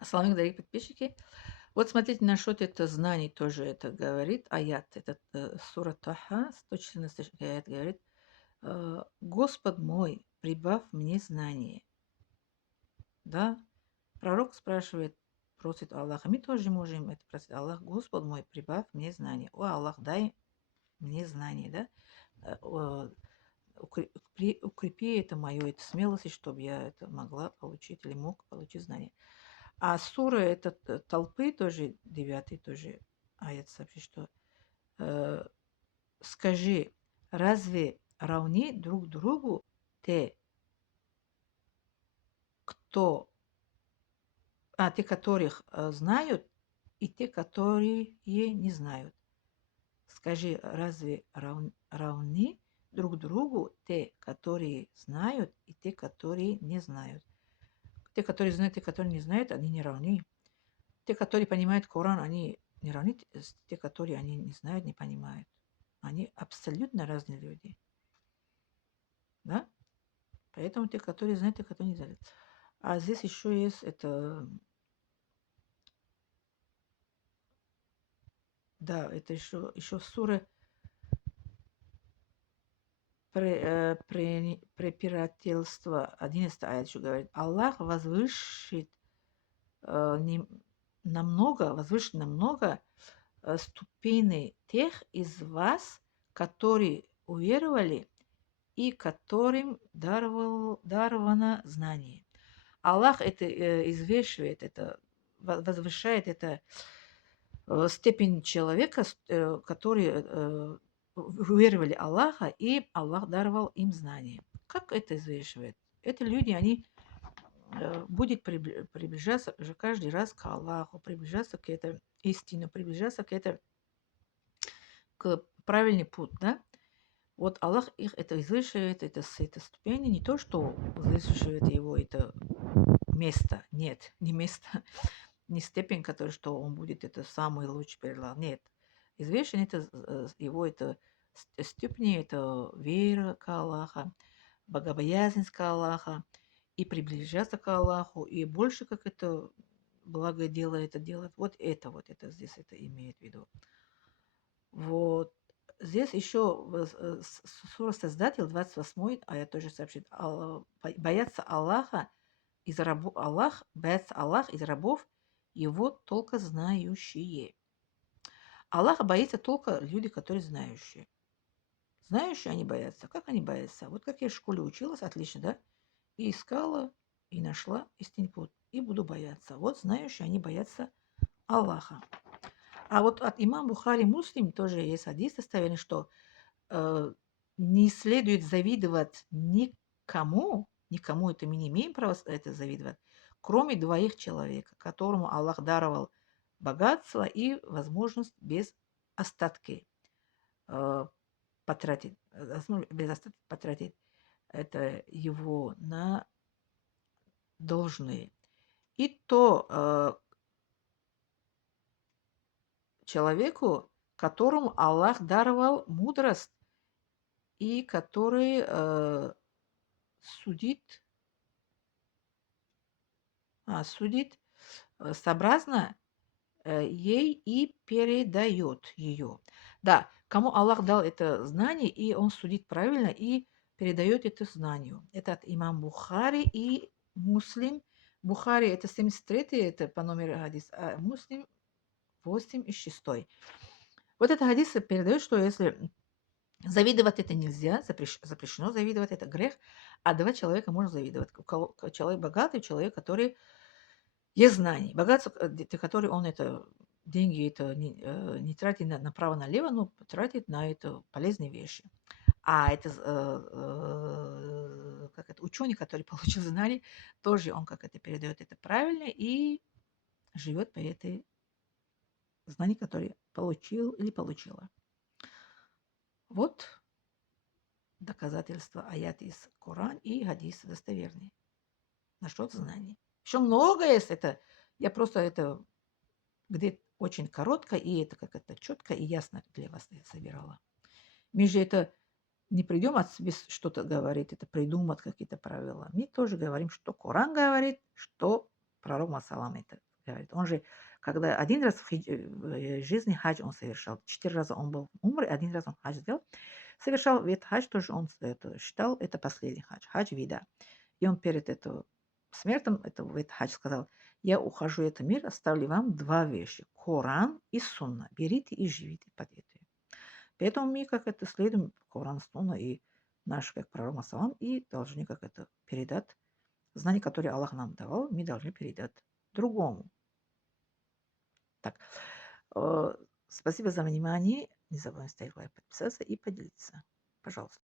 Ассаламу алейкум, дорогие подписчики. Вот смотрите, насчет это знаний тоже это говорит аят. Этот сура Таха, 114 аят говорит, «Господь мой, прибавь мне знание». Да? Пророк спрашивает, просит Аллаха. Мы тоже можем это просить. Аллах, Господь мой, прибавь мне знание. О, Аллах, дай мне знание, да? Укрепи это мою это смелость, чтобы я это могла получить или мог получить знание. А сура это толпы тоже, 9 тоже аят сообщит, что э, скажи, разве равны друг другу те, кто, те, которых знают, и те, которые не знают? Скажи, разве равны друг другу те, которые знают, и те, которые не знают? Те, которые знают, те, которые не знают, они не равны. Те, которые понимают Коран, они не равны с те, которые они не знают, не понимают. Они абсолютно разные люди. Да? Поэтому те, которые знают, те, которые не знают. А здесь еще есть это... Да, это еще сура препирательства. 11 аят еще говорит. Аллах возвышит намного ступеней тех из вас, которые уверовали и которым даровано знание. Аллах это извешивает, это возвышает это степень человека, который уверовали Аллаха, и Аллах даровал им знание. Как это извешивает? Это люди, они будет приближаться же каждый раз к Аллаху, приближаться к этой истине, приближаться к правильный путь, да? Вот Аллах их это возвышивает, это с этой ступени, не то, что возвышивает его это место, нет, не место, не степень, который, что он будет это самый лучший перелал, нет. Извешен это его это степени, это вера к Аллаху, богобоязненность к Аллаху, и приближаться к Аллаху, и больше как это благое дело это делать. Вот это здесь это имеет в виду. Вот. Здесь еще сура Создатель, 28 я тоже сообщит, бояться Аллаха боятся Аллах из рабов его только знающие. Аллаха боится только люди, которые знающие. Знающие они боятся. Как они боятся? Вот как я в школе училась, отлично, да? И искала, и нашла истинный путь. И буду бояться. Вот знающие, они боятся Аллаха. А вот от имам Бухари Муслим тоже есть хадис составленный, что не следует завидовать никому это мы не имеем права это завидовать, кроме двоих человек, которому Аллах даровал богатство и возможность без остатки э, потратить, без остатка потратить это его на должные. И то человеку, которому Аллах даровал мудрость и который судит, судит сообразно ей и передает ее. Да, кому Аллах дал это знание, и он судит правильно и передает это знанию. Это от имам Бухари и Муслим. Бухари это 73, это по номеру хадис, а Муслим 86. Вот это хадис передает, что если завидовать это нельзя, запрещено завидовать, это грех, а два человека можно завидовать. Человек богатый, человек, который есть знаний. Богатство, который он это деньги это не тратит направо-налево, но тратит на это полезные вещи. А это, как это ученый, который получил знания, тоже он как это передает это правильно и живет по этой знании, которые получил или получила. Вот доказательства аят из Коран и хадис достоверный насчет знаний. Еще много есть это. Я просто это где очень коротко, и это как это четко и ясно для вас я собирала. Мы же это не придем от себе что-то говорить, это придумать какие-то правила. Мы тоже говорим, что Коран говорит, что пророк Масалам это говорит. Он же, когда один раз в жизни хадж он совершал, 4 раза он был в умре, один раз он хадж сделал, совершал, ведь хадж тоже он это считал, это последний хадж, хадж вида. И он перед смертью, в этот хадж сказал, я ухожу в этот мир, оставлю вам два вещи, Коран и Сунна, берите и живите под это. Поэтому мы как это следуем Коран, Сунна и наш, как пророк Масалам, и должны как это передать знания, которые Аллах нам давал, мы должны передать другому. Так, э, спасибо за внимание. Не забывайте ставить лайк, подписаться и поделиться. Пожалуйста.